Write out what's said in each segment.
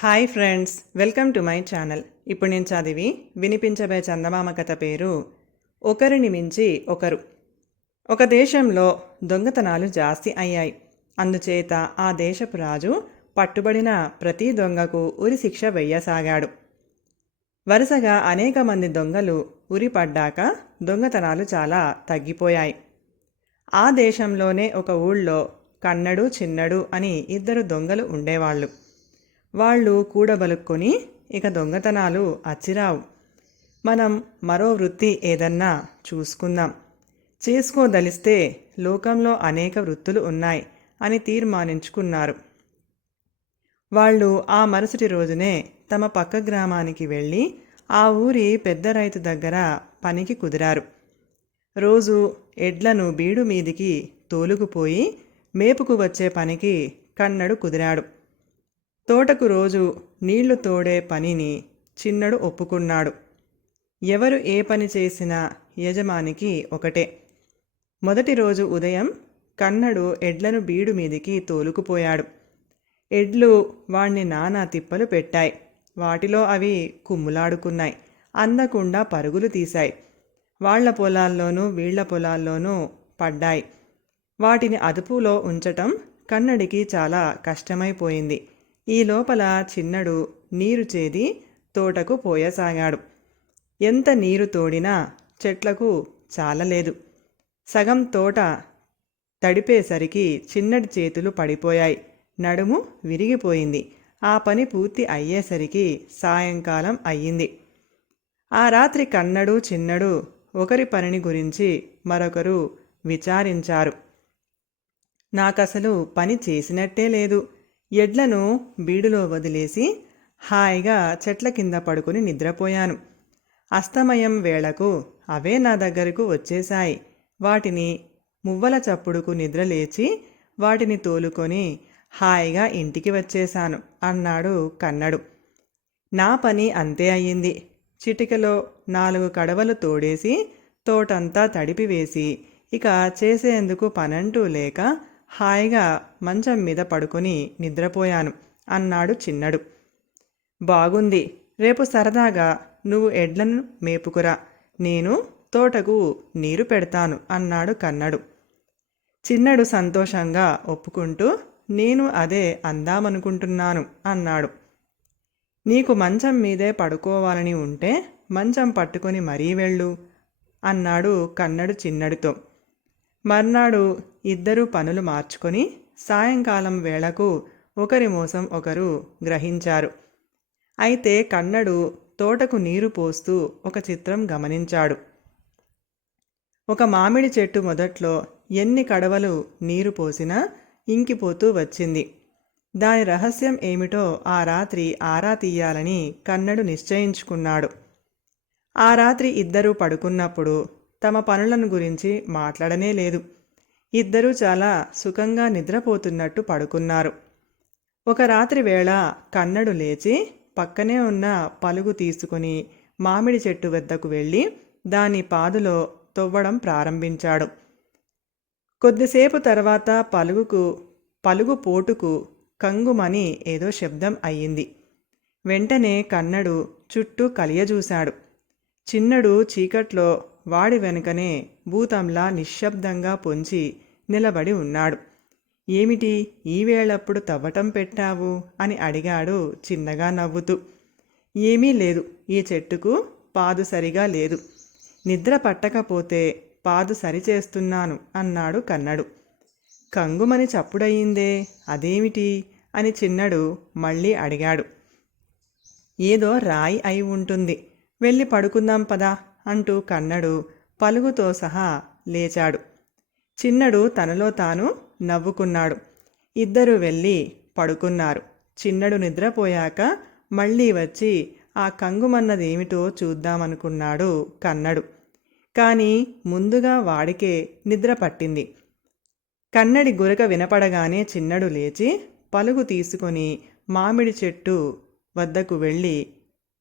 Hi friends welcome to my channel ఇప్పుడు నేను చదివి వినిపించబోయే చందమామ కథ పేరు ఒకరిని మించి ఒకరు. ఒక దేశంలో దొంగతనాలు జాస్తి అయ్యాయి. అందుచేత ఆ దేశపు రాజు పట్టుబడిన ప్రతి దొంగకు ఉరి శిక్ష వెయ్యసాగాడు వరుసగా అనేక మంది దొంగలు ఉరి పడ్డాక దొంగతనాలు చాలా తగ్గిపోయాయి. ఆ దేశంలోనే ఒక ఊళ్ళో కన్నడు చిన్నడు అని ఇద్దరు దొంగలు ఉండేవాళ్ళు. వాళ్ళు కూడబలుక్కొని ఇక దొంగతనాలు అచ్చిరావు. మనం మరో వృత్తి ఏదన్నా చూసుకుందాం. చేసుకోదలిస్తే లోకంలో అనేక వృత్తులు ఉన్నాయి అని తీర్మానించుకున్నారు. వాళ్ళు ఆ మరుసటి రోజునే తమ పక్క గ్రామానికి వెళ్ళి ఆ ఊరి పెద్ద రైతు దగ్గర పనికి కుదిరారు. రోజు ఎడ్లను బీడు మీదికి తోలుకుపోయి మేపుకు వచ్చే పనికి కన్నడు కుదిరాడు. తోటకు రోజు నీళ్ళు తోడే పనిని చిన్నడు ఒప్పుకున్నాడు. ఎవరు ఏ పని చేసినా యజమానికి ఒకటే. మొదటి రోజు ఉదయం కన్నడు ఎడ్లను బీడు మీదికి తోలుకుపోయాడు. ఎడ్లు వాణ్ణి నానా తిప్పలు పెట్టాయి. వాటిలో అవి కుమ్ములాడుకున్నాయి. అందకుండా పరుగులు తీశాయి. వాళ్ళ పొలాల్లోనూ వీళ్ళ పొలాల్లోనూ పడ్డాయి. వాటిని అదుపులో ఉంచటం కన్నడికి చాలా కష్టమైపోయింది. ఈ లోపల చిన్నడు నీరు చేది తోటకు పోయసాగాడు. ఎంత నీరు తోడినా చెట్లకు చాలలేదు. సగం తోట తడిపేసరికి చిన్నటి చేతులు పడిపోయాయి. నడుము విరిగిపోయింది. ఆ పని పూర్తి అయ్యేసరికి సాయంకాలం అయ్యింది. ఆ రాత్రి కన్నడు చిన్నడు ఒకరి పనిని గురించి మరొకరు విచారించారు. నాకసలు పని చేసినట్టే లేదు. ఎడ్లను బీడులో వదిలేసి హాయిగా చెట్ల కింద పడుకుని నిద్రపోయాను. అస్తమయం వేళకు అవే నా దగ్గరకు వచ్చేశాయి. వాటిని మువ్వల చప్పుడుకు నిద్ర లేచి వాటిని తోలుకొని హాయిగా ఇంటికి వచ్చేశాను అన్నాడు కన్నడు. నా పని అంతే అయ్యింది. చిటికలో నాలుగు కడవలు తోడేసి తోటంతా తడిపివేసి ఇక చేసేందుకు పనంటూ లేక హాయిగా మంచం మీద పడుకొని నిద్రపోయాను. అన్నాడు చిన్నడు. బాగుంది. రేపు సరదాగా నువ్వు ఎడ్లను మేపుకురా. నేను తోటకు నీరు పెడతాను అన్నాడు కన్నడు. చిన్నడు సంతోషంగా ఒప్పుకుంటూ నేను అదే అందామనుకుంటున్నాను అన్నాడు. నీకు మంచం మీదే పడుకోవాలని ఉంటే మంచం పట్టుకొని మరీ వెళ్ళు అన్నాడు కన్నడు చిన్నడితో. మర్నాడు ఇద్దరూ పనులు మార్చుకొని సాయంకాలం వేళకు ఒకరి మోసం ఒకరు గ్రహించారు. అయితే కన్నడు తోటకు నీరు పోస్తూ ఒక చిత్రం గమనించాడు. ఒక మామిడి చెట్టు మొదట్లో ఎన్ని కడవలు నీరు పోసినా ఇంకిపోతూ వచ్చింది. దాని రహస్యం ఏమిటో ఆ రాత్రి ఆరా తీయాలని కన్నడు నిశ్చయించుకున్నాడు. ఆ రాత్రి ఇద్దరూ పడుకున్నప్పుడు తమ పనులను గురించి మాట్లాడనే లేదు. ఇద్దరూ చాలా సుఖంగా నిద్రపోతున్నట్టు పడుకున్నారు. ఒక రాత్రి వేళ కన్నడు లేచి పక్కనే ఉన్న పలుగు తీసుకుని మామిడి చెట్టు వద్దకు వెళ్ళి దాని పాదులో తొవ్వడం ప్రారంభించాడు. కొద్దిసేపు తర్వాత పలుగుకు పలుగు పోటుకు కంగుమని ఏదో శబ్దం అయ్యింది. వెంటనే కన్నడు చుట్టూ కలియజూశాడు. చిన్నడు చీకట్లో వాడి వెనుకనే భూతంలా నిశ్శబ్దంగా పొంచి నిలబడి ఉన్నాడు. ఏమిటి? ఈ వేళప్పుడు తవ్వటం పెట్టావు? అని అడిగాడు చిన్నగా నవ్వుతూ. ఏమీ లేదు. ఈ చెట్టుకు పాదు సరిగా లేదు. నిద్ర పట్టకపోతే పాదు సరిచేస్తున్నాను అన్నాడు కన్నడు. కంగుమని చప్పుడయిందే? అదేమిటి? అని చిన్నడు మళ్ళీ అడిగాడు. ఏదో రాయి అయి ఉంటుంది. వెళ్ళి పడుకుందాం పదా. అంటూ కన్నడు పలుగుతో సహా లేచాడు. చిన్నడు తనలో తాను నవ్వుకున్నాడు. ఇద్దరు వెళ్ళి పడుకున్నారు. చిన్నడు నిద్రపోయాక మళ్ళీ వచ్చి ఆ కంగుమన్నదేమిటో చూద్దామనుకున్నాడు కన్నడు. కానీ ముందుగా వాడికే నిద్ర పట్టింది. కన్నడి గురక వినపడగానే చిన్నడు లేచి పలుగు తీసుకొని మామిడి చెట్టు వద్దకు వెళ్ళి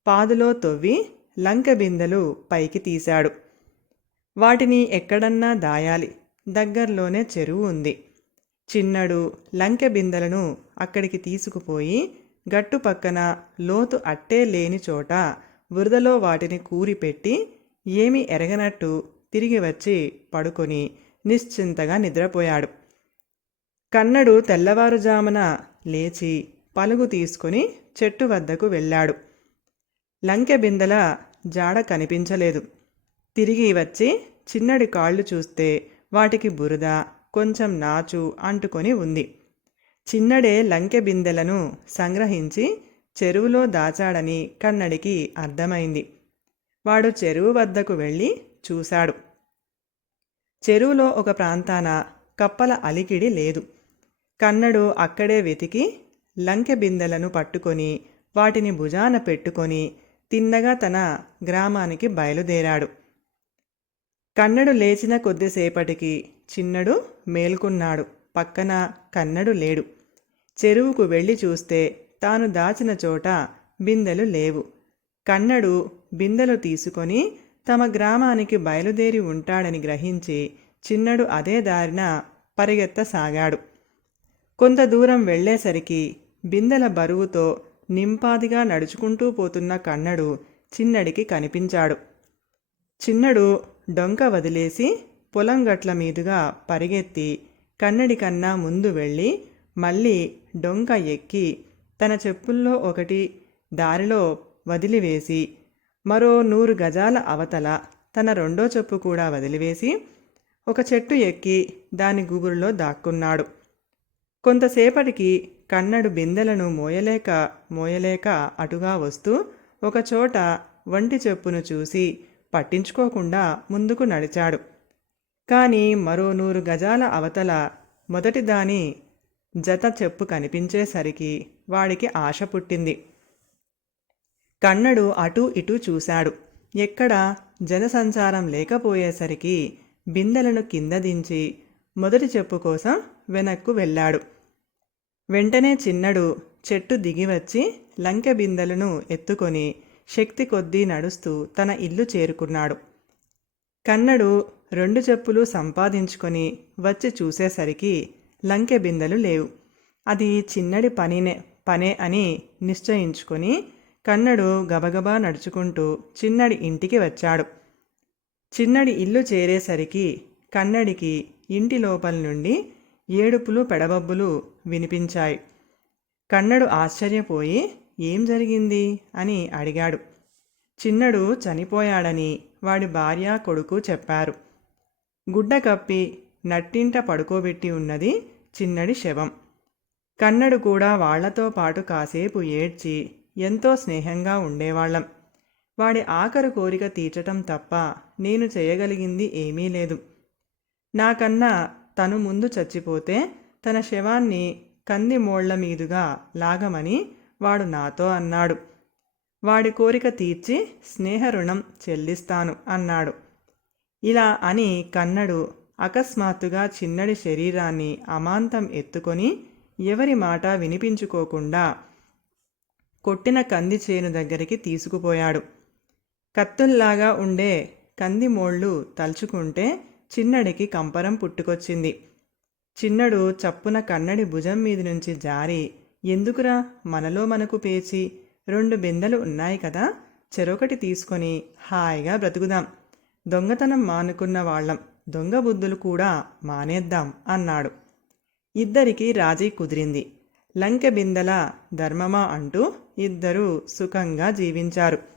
పాదులో తొవ్వి లంక బిందెలు పైకి తీశాడు. వాటిని ఎక్కడన్నా దాయాలి. దగ్గర్లోనే చెరువు ఉంది. చిన్నడు లంక బిందెలను అక్కడికి తీసుకుపోయి గట్టు పక్కన లోతు అట్టే లేని చోట బురదలో వాటిని కూరిపెట్టి ఏమీ ఎరగనట్టు తిరిగి వచ్చి పడుకొని నిశ్చింతగా నిద్రపోయాడు. కన్నడు తెల్లవారుజామున లేచి పలుగు తీసుకుని చెట్టు వద్దకు వెళ్ళాడు. లంకె బిందెల జాడ కనిపించలేదు. తిరిగి వచ్చి చిన్నడి కాళ్ళు చూస్తే వాటికి బురద కొంచెం నాచు అంటుకొని ఉంది. చిన్నడే లంకె బిందెలను సంగ్రహించి చెరువులో దాచాడని కన్నడికి అర్థమైంది. వాడు చెరువు వద్దకు వెళ్ళి చూశాడు. చెరువులో ఒక ప్రాంతాన కప్పల అలికిడి లేదు. కన్నడు అక్కడే వెతికి లంకె బిందెలను పట్టుకొని వాటిని భుజాన పెట్టుకొని తిన్నగా తన గ్రామానికి బయలుదేరాడు. కన్నడు లేచిన కొద్దిసేపటికి చిన్నడు మేల్కొన్నాడు. పక్కన కన్నడు లేడు. చెరువుకు వెళ్ళి చూస్తే తాను దాచిన చోట బిందెలు లేవు. కన్నడు బిందెలు తీసుకొని తమ గ్రామానికి బయలుదేరి ఉంటాడని గ్రహించి చిన్నడు అదే దారిన పరిగెత్తసాగాడు. కొంత దూరం వెళ్ళేసరికి బిందెల బరువుతో నింపాదిగా నడుచుకుంటూ పోతున్న కన్నడు చిన్నడికి కనిపించాడు. చిన్నడు డొంక వదిలేసి పొలం గట్ల మీదుగా పరిగెత్తి కన్నడి కన్నా ముందు వెళ్ళి మళ్ళీ డొంక ఎక్కి తన చెప్పుల్లో ఒకటి దారిలో వదిలివేసి మరో నూరు గజాల అవతల తన రెండో చెప్పు కూడా వదిలివేసి ఒక చెట్టు ఎక్కి దాని గుబురులో దాక్కున్నాడు. కొంతసేపటికి కన్నడు బిందెలను మోయలేక మోయలేక అటుగా వస్తూ ఒకచోట వంటి చెప్పును చూసి పట్టించుకోకుండా ముందుకు నడిచాడు. కానీ మరో నూరు గజాల అవతల మొదటి దాని జత చెప్పు కనిపించేసరికి వాడికి ఆశ పుట్టింది. కన్నడు అటూ ఇటూ చూశాడు. ఎక్కడ జనసంచారం లేకపోయేసరికి బిందెలను కింద దించి మొదటి చెప్పు కోసం వెనక్కు వెళ్ళాడు. వెంటనే చిన్నడు చెట్టు దిగివచ్చి లంకె బిందెలను ఎత్తుకొని శక్తి కొద్దీ నడుస్తూ తన ఇల్లు చేరుకున్నాడు. కన్నడు రెండు చెప్పులు సంపాదించుకొని వచ్చి చూసేసరికి లంకె బిందెలు లేవు. అది చిన్నడి పనినే పనే అని నిశ్చయించుకొని కన్నడు గబగబా నడుచుకుంటూ చిన్నడి ఇంటికి వచ్చాడు. చిన్నడి ఇల్లు చేరేసరికి కన్నడికి ఇంటి లోపల నుండి ఏడుపులు పెడబబ్బులు వినిపించాయి. కన్నడు ఆశ్చర్యపోయి ఏం జరిగింది? అని అడిగాడు. చిన్నడు చనిపోయాడని వాడి భార్య కొడుకు చెప్పారు. గుడ్డ కప్పి నట్టింట పడుకోబెట్టి ఉన్నది చిన్నడి శవం. కన్నడు కూడా వాళ్ళతో పాటు కాసేపు ఏడ్చి ఎంతో స్నేహంగా ఉండేవాళ్ళం వాడి ఆఖరు కోరిక తీర్చటం తప్ప నేను చేయగలిగింది ఏమీ లేదు. నాకన్నా తను ముందు చచ్చిపోతే తన శవాన్ని కంది మోళ్ళ మీదుగా లాగమని వాడు నాతో అన్నాడు. వాడి కోరిక తీర్చి స్నేహ రుణం చెల్లిస్తాను అన్నాడు. ఇలా అని కన్నడు అకస్మాత్తుగా చిన్నడి శరీరాన్ని అమాంతం ఎత్తుకొని ఎవరి మాట వినిపించుకోకుండా కొట్టిన కంది చేను దగ్గరికి తీసుకుపోయాడు. కత్తుల్లాగా ఉండే కంది మోళ్ళు తలుచుకుంటే చిన్నడికి కంపరం పుట్టుకొచ్చింది. చిన్నడు చప్పున కన్నడి భుజం మీద నుంచి జారి ఎందుకురా మనలో మనకు పేచి? రెండు బిందెలు ఉన్నాయి కదా చెరొకటి తీసుకొని హాయిగా బ్రతుకుదాం. దొంగతనం మానుకున్న వాళ్ళం దొంగ బుద్ధులు కూడా మానేద్దాం అన్నాడు. ఇద్దరికి రాజీ కుదిరింది. లంక బిందెల ధర్మమా అంటూ ఇద్దరూ సుఖంగా జీవించారు.